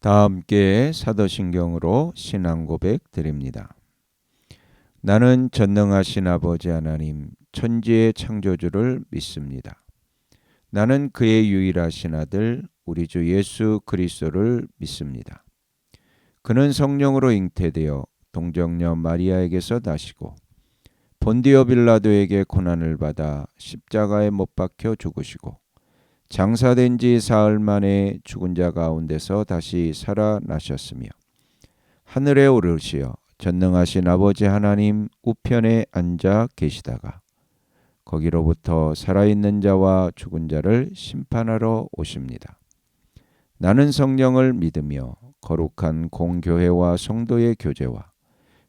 다 함께 사도신경으로 신앙 고백 드립니다. 나는 전능하신 아버지 하나님 천지의 창조주를 믿습니다. 나는 그의 유일하신 아들 우리 주 예수 그리스도를 믿습니다. 그는 성령으로 잉태되어 동정녀 마리아에게서 나시고 본디오 빌라도에게 고난을 받아 십자가에 못 박혀 죽으시고 장사된 지 사흘 만에 죽은 자 가운데서 다시 살아나셨으며 하늘에 오르시어 전능하신 아버지 하나님 우편에 앉아 계시다가 거기로부터 살아있는 자와 죽은 자를 심판하러 오십니다. 나는 성령을 믿으며 거룩한 공교회와 성도의 교제와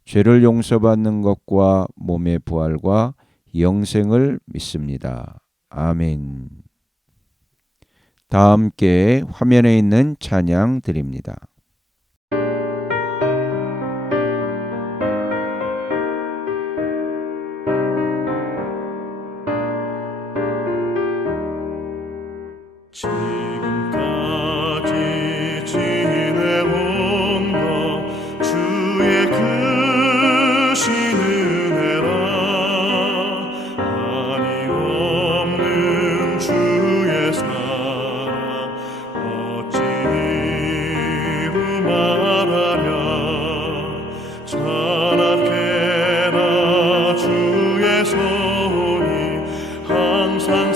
죄를 용서받는 것과 몸의 부활과 영생을 믿습니다. 아멘. 다 함께 화면에 있는 찬양 드립니다. 지금까지 지내온 것 주의 크신 은혜라 한이 없는 주의 사랑 어찌 이루 말하랴 찬악해라 주의 손이 항상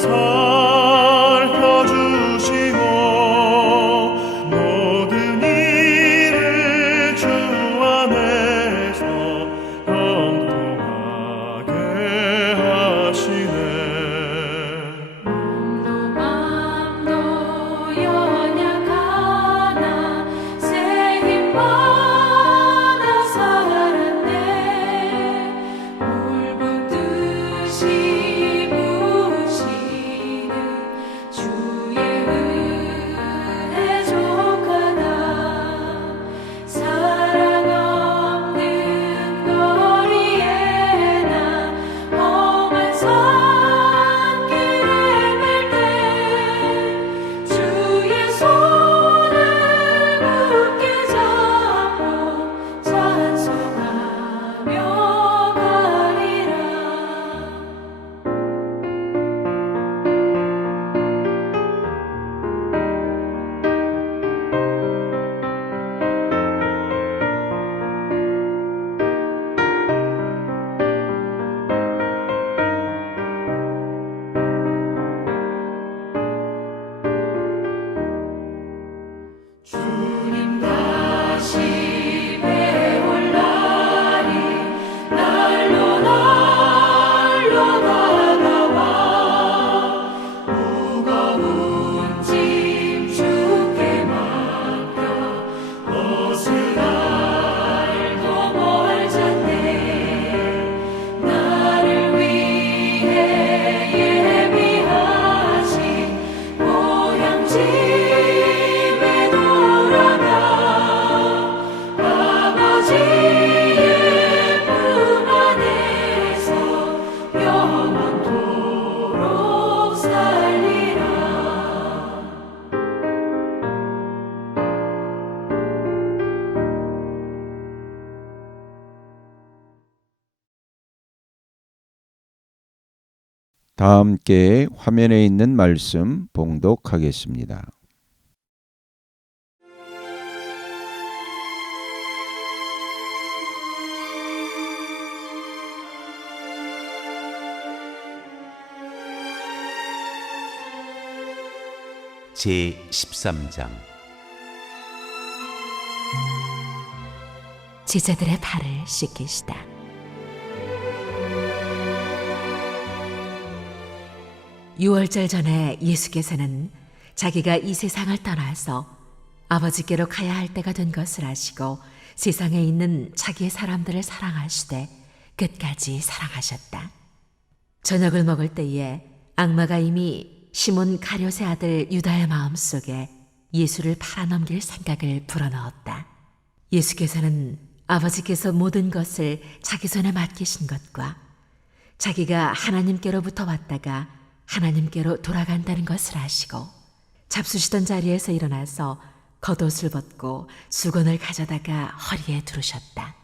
다 함께 화면에 있는 말씀 봉독하겠습니다. 제13장 제자들의 발을 씻기시다. 유월절 전에 예수께서는 자기가 이 세상을 떠나서 아버지께로 가야 할 때가 된 것을 아시고 세상에 있는 자기의 사람들을 사랑하시되 끝까지 사랑하셨다. 저녁을 먹을 때에 악마가 이미 시몬 가룟의 아들 유다의 마음속에 예수를 팔아넘길 생각을 불어넣었다. 예수께서는 아버지께서 모든 것을 자기 손에 맡기신 것과 자기가 하나님께로부터 왔다가 하나님께로 돌아간다는 것을 아시고 잡수시던 자리에서 일어나서 겉옷을 벗고 수건을 가져다가 허리에 두르셨다.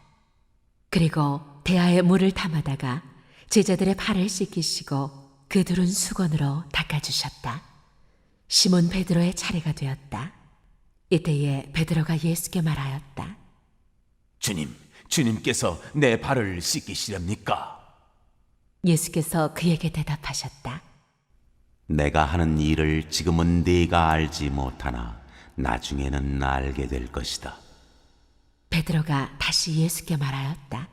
그리고 대야에 물을 담아다가 제자들의 발을 씻기시고 그 두른 수건으로 닦아주셨다. 시몬 베드로의 차례가 되었다. 이때에 베드로가 예수께 말하였다. 주님, 주님께서 내 발을 씻기시렵니까? 예수께서 그에게 대답하셨다. 내가 하는 일을 지금은 네가 알지 못하나 나중에는 알게 될 것이다. 베드로가 다시 예수께 말하였다.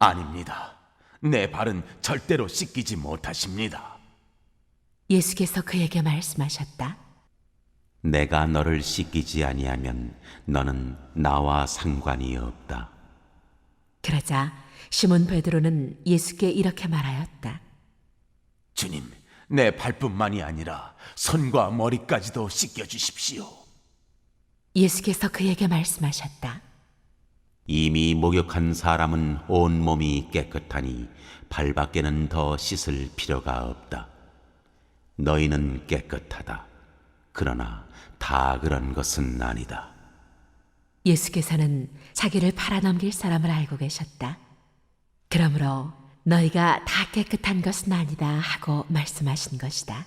아닙니다. 내 발은 절대로 씻기지 못하십니다. 예수께서 그에게 말씀하셨다. 내가 너를 씻기지 아니하면 너는 나와 상관이 없다. 그러자 시몬 베드로는 예수께 이렇게 말하였다. 주님, 내 발뿐만이 아니라 손과 머리까지도 씻겨주십시오. 예수께서 그에게 말씀하셨다. 이미 목욕한 사람은 온몸이 깨끗하니 발밖에는 더 씻을 필요가 없다. 너희는 깨끗하다. 그러나 다 그런 것은 아니다. 예수께서는 자기를 팔아넘길 사람을 알고 계셨다. 그러므로 너희가 다 깨끗한 것은 아니다 하고 말씀하신 것이다.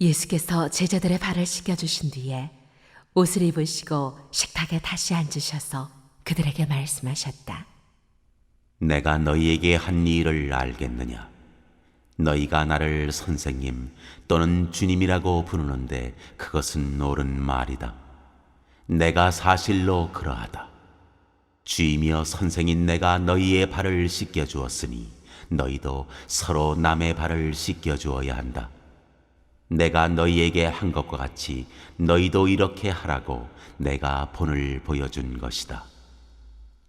예수께서 제자들의 발을 씻겨주신 뒤에 옷을 입으시고 식탁에 다시 앉으셔서 그들에게 말씀하셨다. 내가 너희에게 한 일을 알겠느냐? 너희가 나를 선생님 또는 주님이라고 부르는데 그것은 옳은 말이다. 내가 사실로 그러하다. 주이며 선생인 내가 너희의 발을 씻겨 주었으니 너희도 서로 남의 발을 씻겨 주어야 한다. 내가 너희에게 한 것과 같이 너희도 이렇게 하라고 내가 본을 보여준 것이다.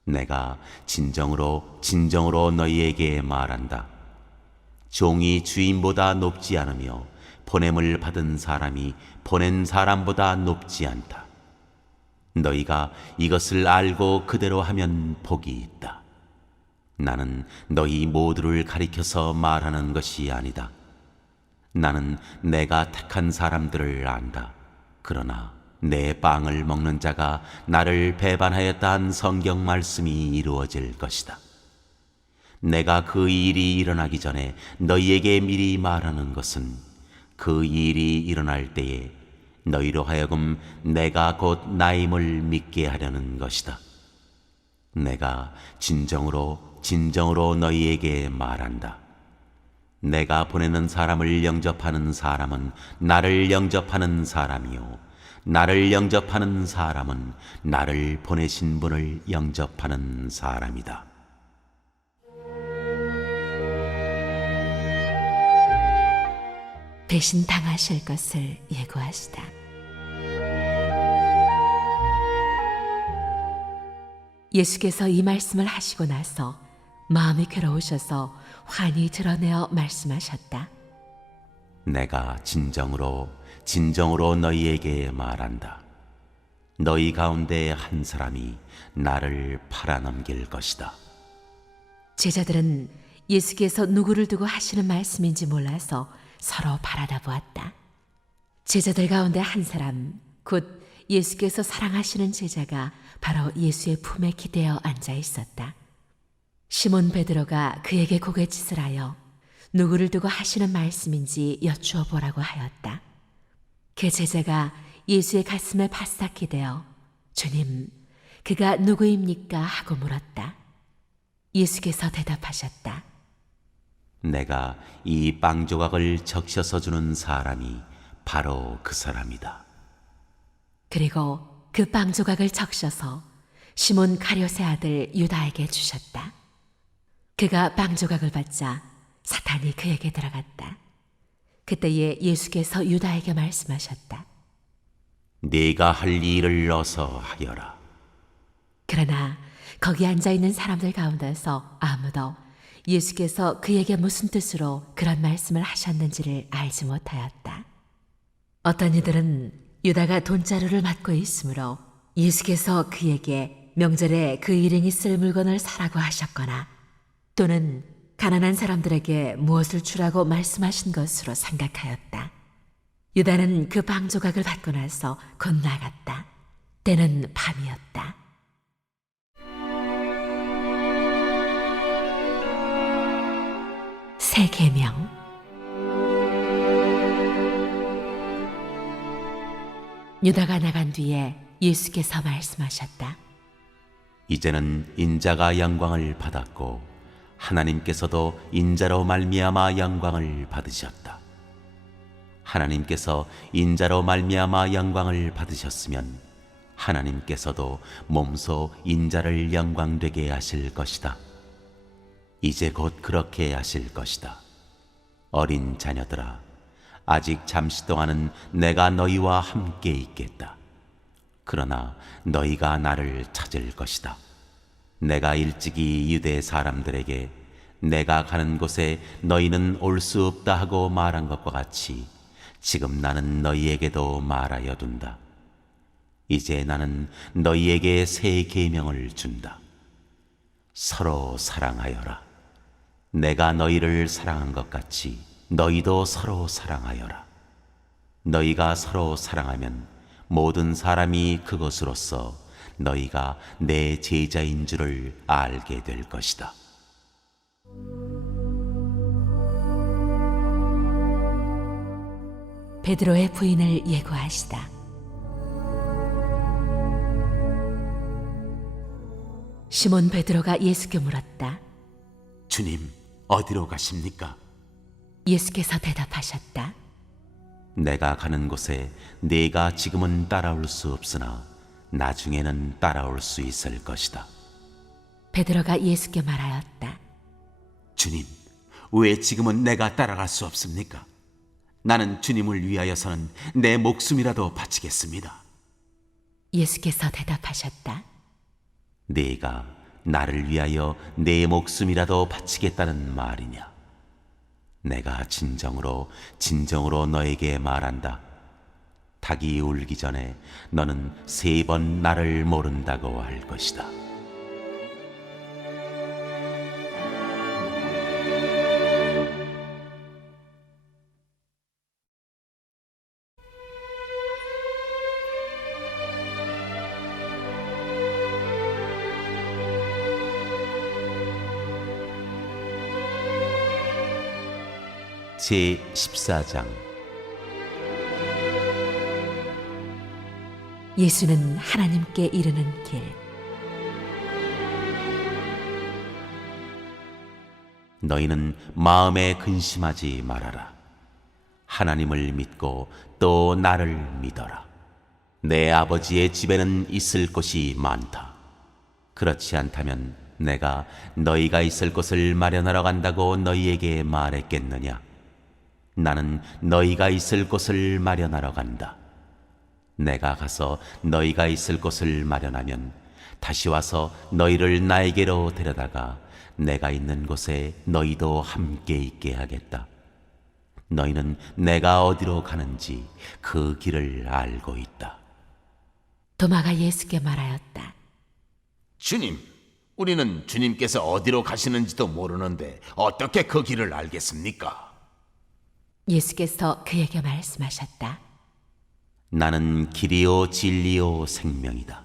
내가 진정으로 너희에게 말한다. 종이 주인보다 높지 않으며 보냄을 받은 사람이 보낸 사람보다 높지 않다. 너희가 이것을 알고 그대로 하면 복이 있다. 나는 너희 모두를 가리켜서 말하는 것이 아니다. 나는 내가 택한 사람들을 안다. 그러나 내 빵을 먹는 자가 나를 배반하였다 한 성경 말씀이 이루어질 것이다. 내가 그 일이 일어나기 전에 너희에게 미리 말하는 것은 그 일이 일어날 때에 너희로 하여금 내가 곧 나임을 믿게 하려는 것이다. 내가 진정으로 너희에게 말한다. 내가 보내는 사람을 영접하는 사람은 나를 영접하는 사람이요 나를 영접하는 사람은 나를 보내신 분을 영접하는 사람이다. 대신 당하실 것을 예고하시다. 예수께서 이 말씀을 하시고 나서 마음이 괴로우셔서 환히 드러내어 말씀하셨다. 내가 진정으로 너희에게 말한다. 너희 가운데 한 사람이 나를 팔아넘길 것이다. 제자들은 예수께서 누구를 두고 하시는 말씀인지 몰라서 서로 바라다 보았다. 제자들 가운데 한 사람, 곧 예수께서 사랑하시는 제자가 바로 예수의 품에 기대어 앉아 있었다. 시몬 베드로가 그에게 고갯짓을 하여 누구를 두고 하시는 말씀인지 여쭈어 보라고 하였다. 그 제자가 예수의 가슴에 바싹 기대어 주님, 그가 누구입니까? 하고 물었다. 예수께서 대답하셨다. 내가 이 빵 조각을 적셔서 주는 사람이 바로 그 사람이다. 그리고 그 빵 조각을 적셔서 시몬 가룟의 아들 유다에게 주셨다. 그가 빵 조각을 받자 사탄이 그에게 들어갔다. 그때에 예수께서 유다에게 말씀하셨다. 네가 할 일을 어서 하여라. 그러나 거기 앉아있는 사람들 가운데서 아무도 예수께서 그에게 무슨 뜻으로 그런 말씀을 하셨는지를 알지 못하였다. 어떤 이들은 유다가 돈자루를 맡고 있으므로 예수께서 그에게 명절에 그 일행이 쓸 물건을 사라고 하셨거나 또는 가난한 사람들에게 무엇을 주라고 말씀하신 것으로 생각하였다. 유다는 그 빵 조각을 받고 나서 곧 나갔다. 때는 밤이었다. 새 계명. 유다가 나간 뒤에 예수께서 말씀하셨다. 이제는 인자가 영광을 받았고 하나님께서도 인자로 말미암아 영광을 받으셨다. 하나님께서 인자로 말미암아 영광을 받으셨으면 하나님께서도 몸소 인자를 영광되게 하실 것이다. 이제 곧 그렇게 하실 것이다. 어린 자녀들아, 아직 잠시 동안은 내가 너희와 함께 있겠다. 그러나 너희가 나를 찾을 것이다. 내가 일찍이 유대 사람들에게 내가 가는 곳에 너희는 올 수 없다 하고 말한 것과 같이 지금 나는 너희에게도 말하여 둔다. 이제 나는 너희에게 새 계명을 준다. 서로 사랑하여라. 내가 너희를 사랑한 것 같이 너희도 서로 사랑하여라. 너희가 서로 사랑하면 모든 사람이 그것으로써 너희가 내 제자인 줄을 알게 될 것이다. 베드로의 부인을 예고하시다. 시몬 베드로가 예수께 물었다. 주님, 어디로 가십니까? 예수께서 대답하셨다. 내가 가는 곳에 네가 지금은 따라올 수 없으나 나중에는 따라올 수 있을 것이다. 베드로가 예수께 말하였다. 주님, 왜 지금은 내가 따라갈 수 없습니까? 나는 주님을 위하여서는 내 목숨이라도 바치겠습니다. 예수께서 대답하셨다. 네가 나를 위하여 내 목숨이라도 바치겠다는 말이냐? 내가 진정으로 너에게 말한다. 닭이 울기 전에 너는 3번 나를 모른다고 할 것이다. 제14장. 예수는 하나님께 이르는 길. 너희는 마음에 근심하지 말아라. 하나님을 믿고 또 나를 믿어라. 내 아버지의 집에는 있을 곳이 많다. 그렇지 않다면 내가 너희가 있을 곳을 마련하러 간다고 너희에게 말했겠느냐? 나는 너희가 있을 곳을 마련하러 간다. 내가 가서 너희가 있을 곳을 마련하면 다시 와서 너희를 나에게로 데려다가 내가 있는 곳에 너희도 함께 있게 하겠다. 너희는 내가 어디로 가는지 그 길을 알고 있다. 도마가 예수께 말하였다. 주님, 우리는 주님께서 어디로 가시는지도 모르는데 어떻게 그 길을 알겠습니까? 예수께서 그에게 말씀하셨다. 나는 길이요 진리요 생명이다.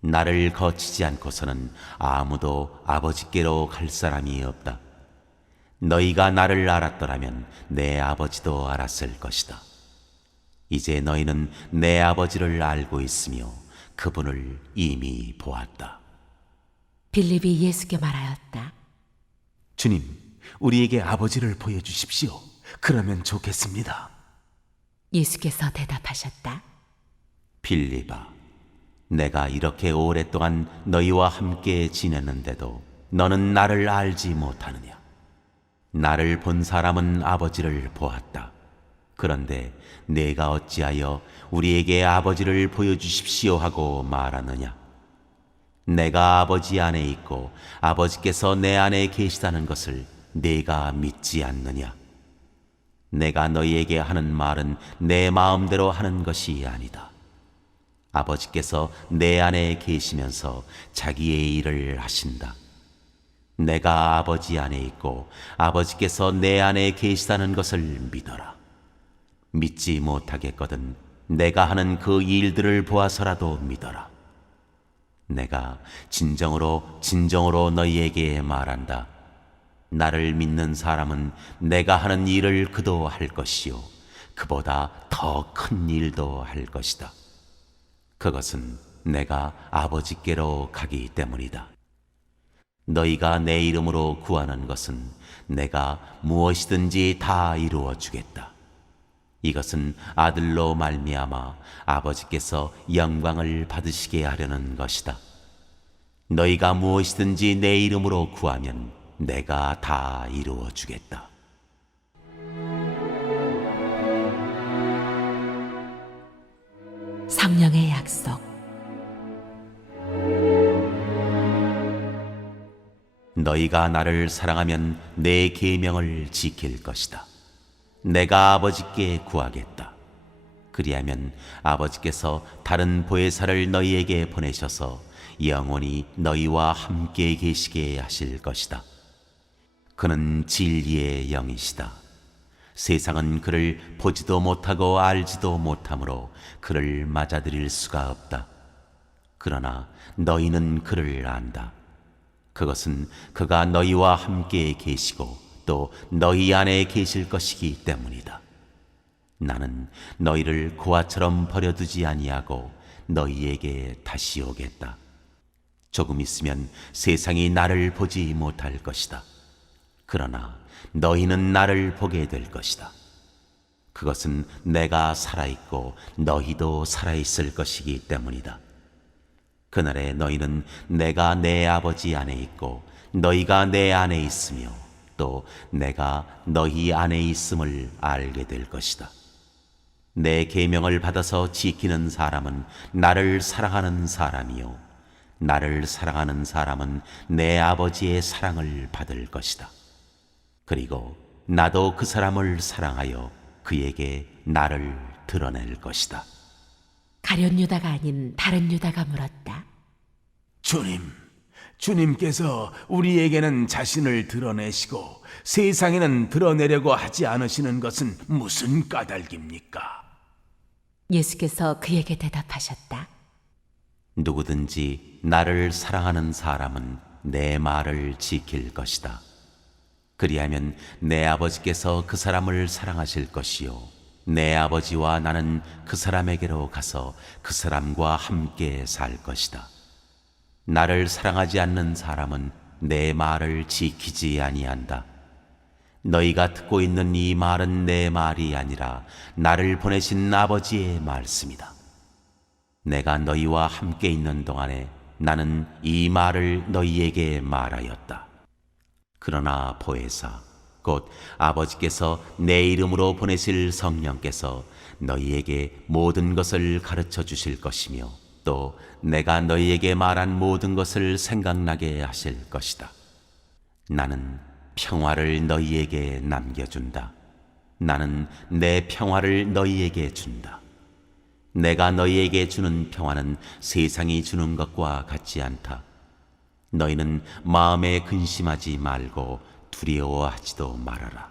나를 거치지 않고서는 아무도 아버지께로 갈 사람이 없다. 너희가 나를 알았더라면 내 아버지도 알았을 것이다. 이제 너희는 내 아버지를 알고 있으며 그분을 이미 보았다. 빌립이 예수께 말하였다. 주님, 우리에게 아버지를 보여주십시오. 그러면 좋겠습니다. 예수께서 대답하셨다. 빌립아, 내가 이렇게 오랫동안 너희와 함께 지냈는데도 너는 나를 알지 못하느냐? 나를 본 사람은 아버지를 보았다. 그런데 내가 어찌하여 우리에게 아버지를 보여주십시오 하고 말하느냐? 내가 아버지 안에 있고 아버지께서 내 안에 계시다는 것을 네가 믿지 않느냐? 내가 너희에게 하는 말은 내 마음대로 하는 것이 아니다. 아버지께서 내 안에 계시면서 자기의 일을 하신다. 내가 아버지 안에 있고 아버지께서 내 안에 계시다는 것을 믿어라. 믿지 못하겠거든 내가 하는 그 일들을 보아서라도 믿어라. 내가 진정으로 너희에게 말한다. 나를 믿는 사람은 내가 하는 일을 그도 할 것이요 그보다 더 큰 일도 할 것이다. 그것은 내가 아버지께로 가기 때문이다. 너희가 내 이름으로 구하는 것은 내가 무엇이든지 다 이루어 주겠다. 이것은 아들로 말미암아 아버지께서 영광을 받으시게 하려는 것이다. 너희가 무엇이든지 내 이름으로 구하면 내가 다 이루어 주겠다. 성령의 약속. 너희가 나를 사랑하면 내 계명을 지킬 것이다. 내가 아버지께 구하겠다. 그리하면 아버지께서 다른 보혜사를 너희에게 보내셔서 영원히 너희와 함께 계시게 하실 것이다. 그는 진리의 영이시다. 세상은 그를 보지도 못하고 알지도 못하므로 그를 맞아들일 수가 없다. 그러나 너희는 그를 안다. 그것은 그가 너희와 함께 계시고 또 너희 안에 계실 것이기 때문이다. 나는 너희를 고아처럼 버려두지 아니하고 너희에게 다시 오겠다. 조금 있으면 세상이 나를 보지 못할 것이다. 그러나 너희는 나를 보게 될 것이다. 그것은 내가 살아있고 너희도 살아있을 것이기 때문이다. 그날에 너희는 내가 내 아버지 안에 있고 너희가 내 안에 있으며 또 내가 너희 안에 있음을 알게 될 것이다. 내 계명을 받아서 지키는 사람은 나를 사랑하는 사람이요 나를 사랑하는 사람은 내 아버지의 사랑을 받을 것이다. 그리고 나도 그 사람을 사랑하여 그에게 나를 드러낼 것이다. 가룟 유다가 아닌 다른 유다가 물었다. 주님께서 우리에게는 자신을 드러내시고 세상에는 드러내려고 하지 않으시는 것은 무슨 까닭입니까? 예수께서 그에게 대답하셨다. 누구든지 나를 사랑하는 사람은 내 말을 지킬 것이다. 그리하면 내 아버지께서 그 사람을 사랑하실 것이요 내 아버지와 나는 그 사람에게로 가서 그 사람과 함께 살 것이다. 나를 사랑하지 않는 사람은 내 말을 지키지 아니한다. 너희가 듣고 있는 이 말은 내 말이 아니라 나를 보내신 아버지의 말씀이다. 내가 너희와 함께 있는 동안에 나는 이 말을 너희에게 말하였다. 그러나 보혜사 곧 아버지께서 내 이름으로 보내실 성령께서 너희에게 모든 것을 가르쳐 주실 것이며 또 내가 너희에게 말한 모든 것을 생각나게 하실 것이다. 나는 평화를 너희에게 남겨준다. 나는 내 평화를 너희에게 준다. 내가 너희에게 주는 평화는 세상이 주는 것과 같지 않다. 너희는 마음에 근심하지 말고 두려워하지도 말아라.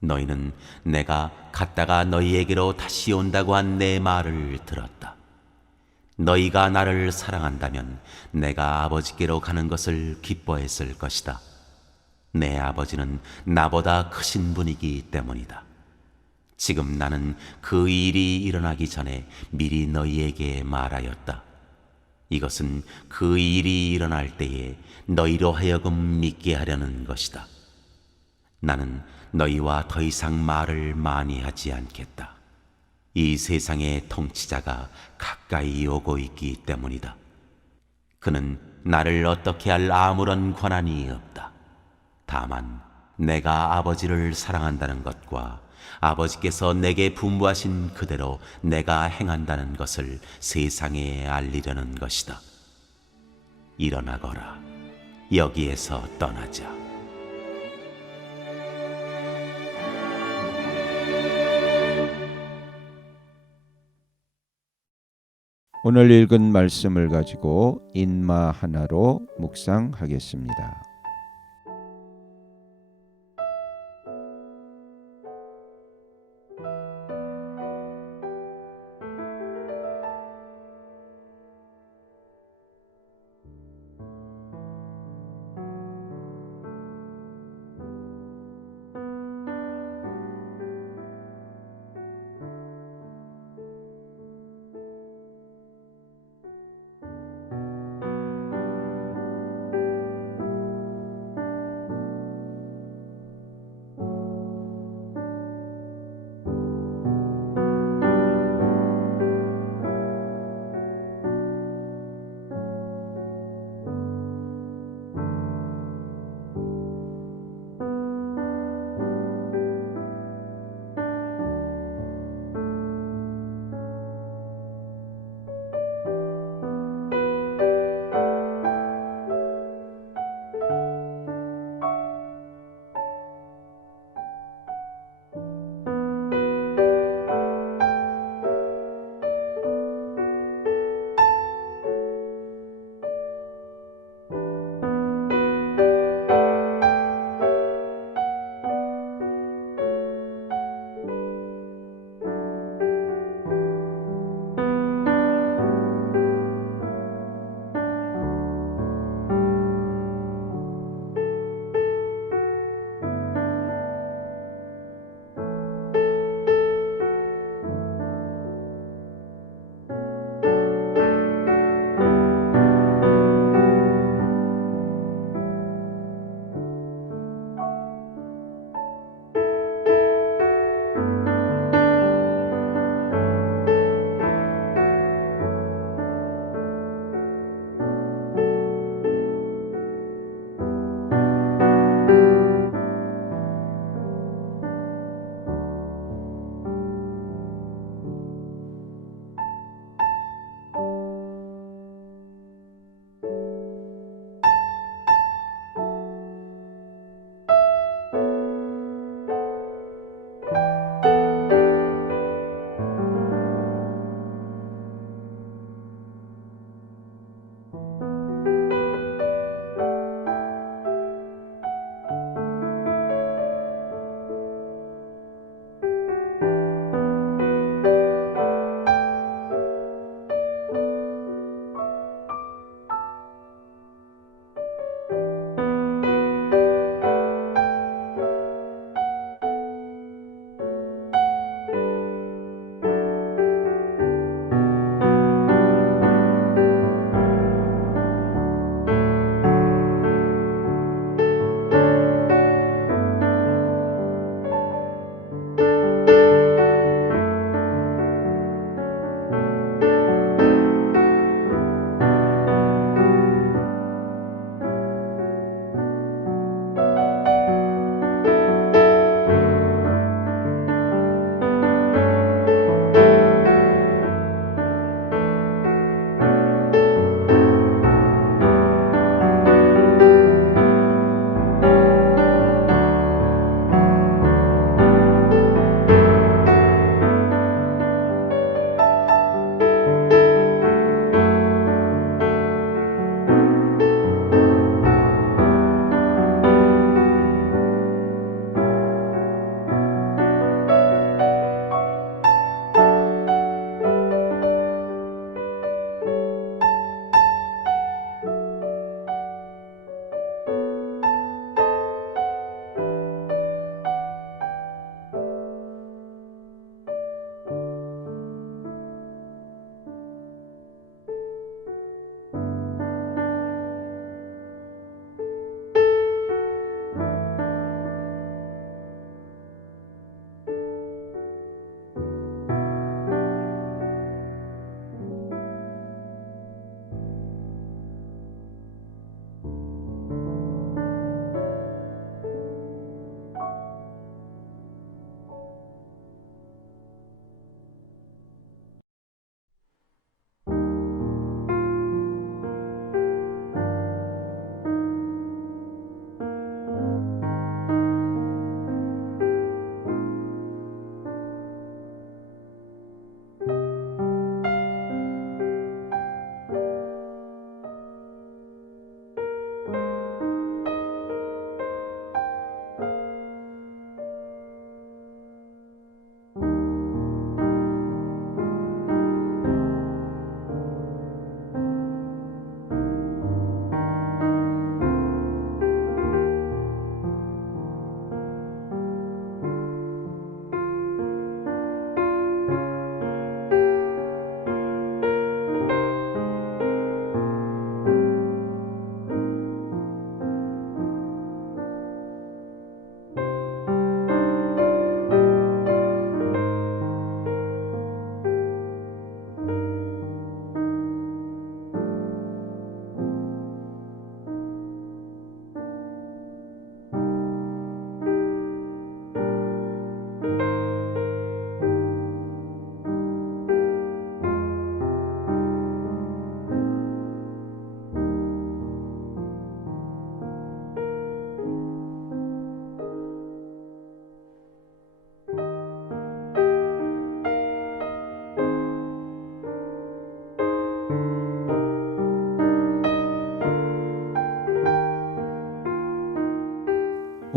너희는 내가 갔다가 너희에게로 다시 온다고 한 내 말을 들었다. 너희가 나를 사랑한다면 내가 아버지께로 가는 것을 기뻐했을 것이다. 내 아버지는 나보다 크신 분이기 때문이다. 지금 나는 그 일이 일어나기 전에 미리 너희에게 말하였다. 이것은 그 일이 일어날 때에 너희로 하여금 믿게 하려는 것이다. 나는 너희와 더 이상 말을 많이 하지 않겠다. 이 세상의 통치자가 가까이 오고 있기 때문이다. 그는 나를 어떻게 할 아무런 권한이 없다. 다만 내가 아버지를 사랑한다는 것과 아버지께서 내게 분부하신 그대로 내가 행한다는 것을 세상에 알리려는 것이다. 일어나거라. 여기에서 떠나자. 오늘 읽은 말씀을 가지고 인마 하나로 묵상하겠습니다.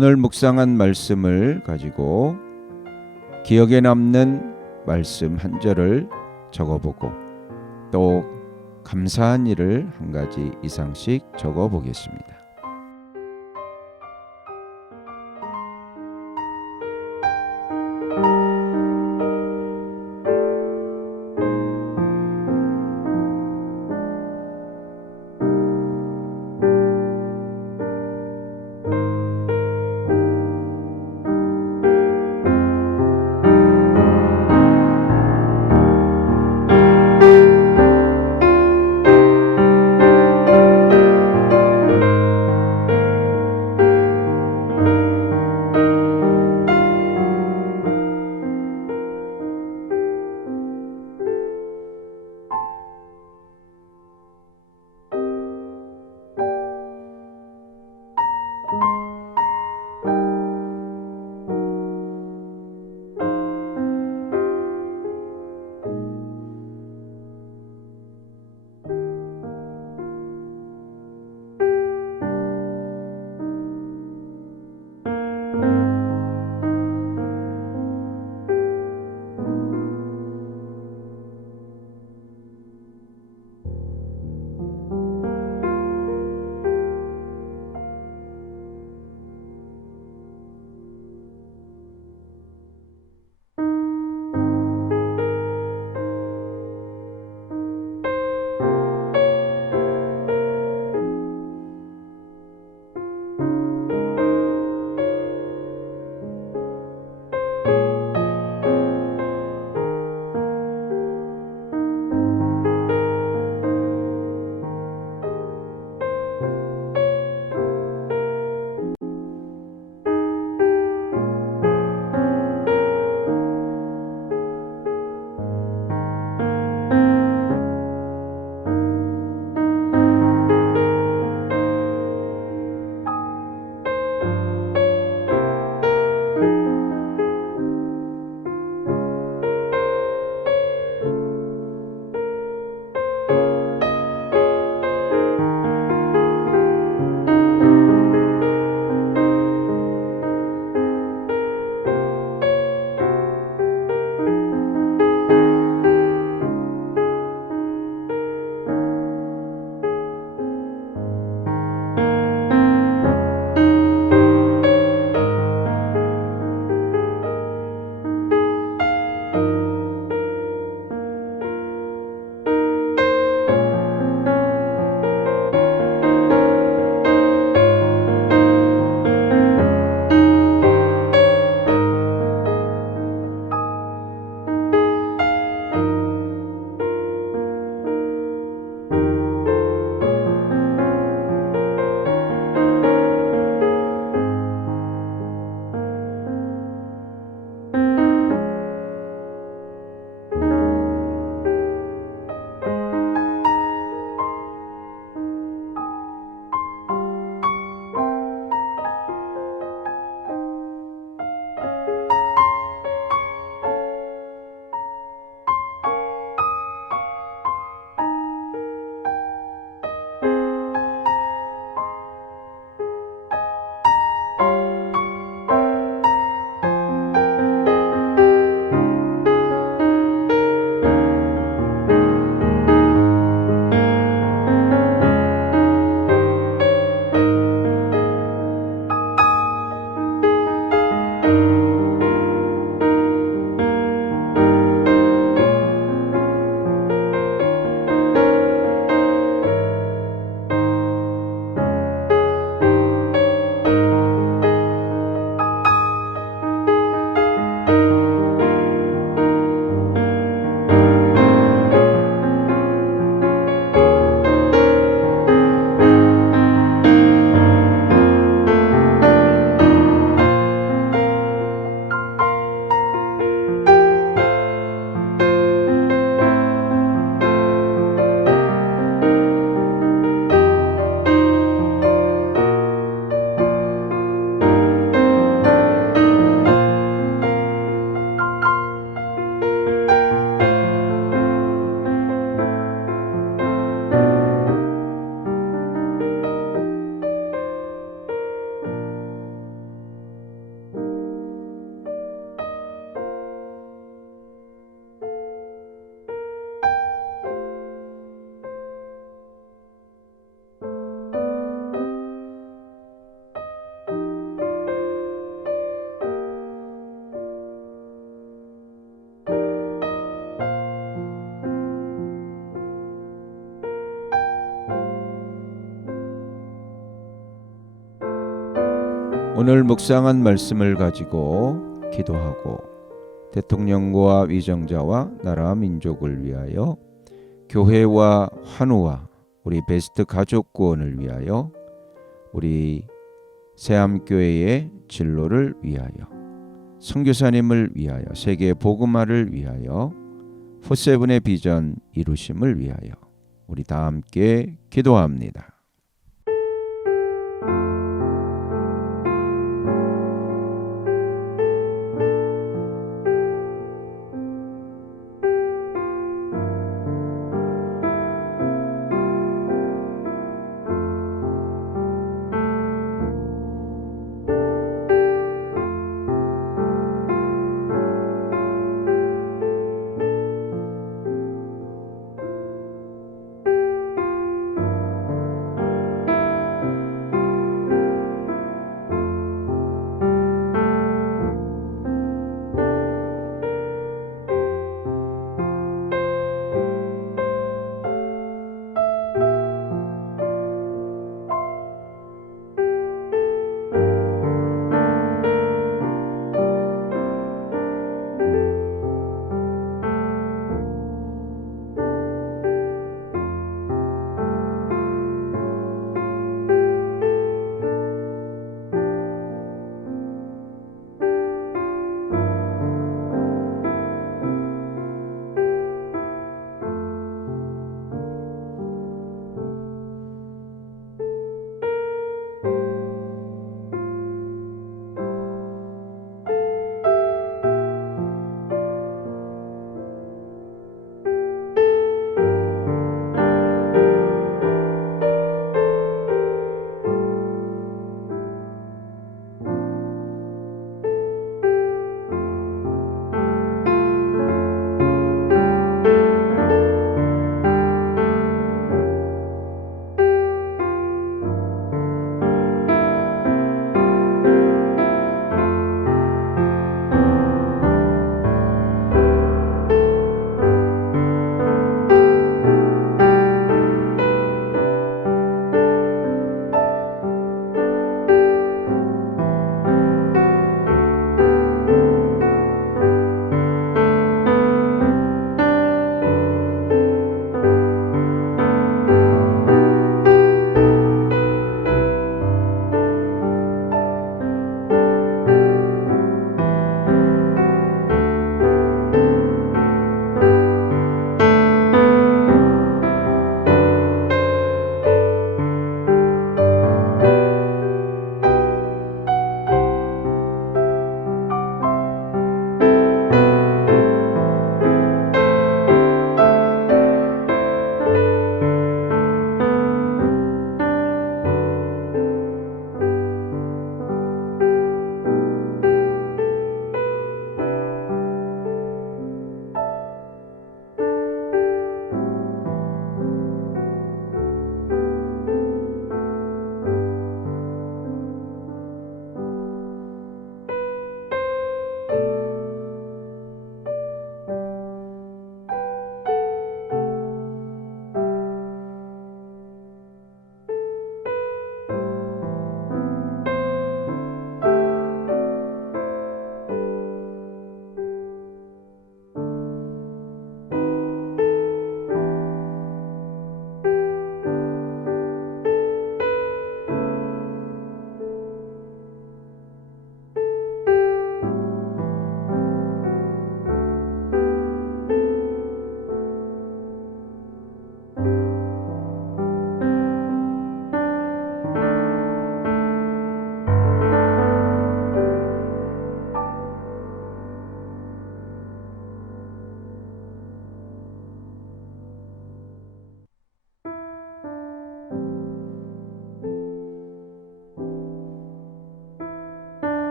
오늘 묵상한 말씀을 가지고 기억에 남는 말씀 한 절을 적어보고 또 감사한 일을 한 가지 이상씩 적어보겠습니다. 오늘 묵상한 말씀을 가지고 기도하고 대통령과 위정자와 나라 민족을 위하여 교회와 환우와 우리 베스트 가족 구원을 위하여 우리 새암교회의 진로를 위하여 선교사님을 위하여 세계 복음화를 위하여 포세븐의 비전 이루심을 위하여 우리 다 함께 기도합니다.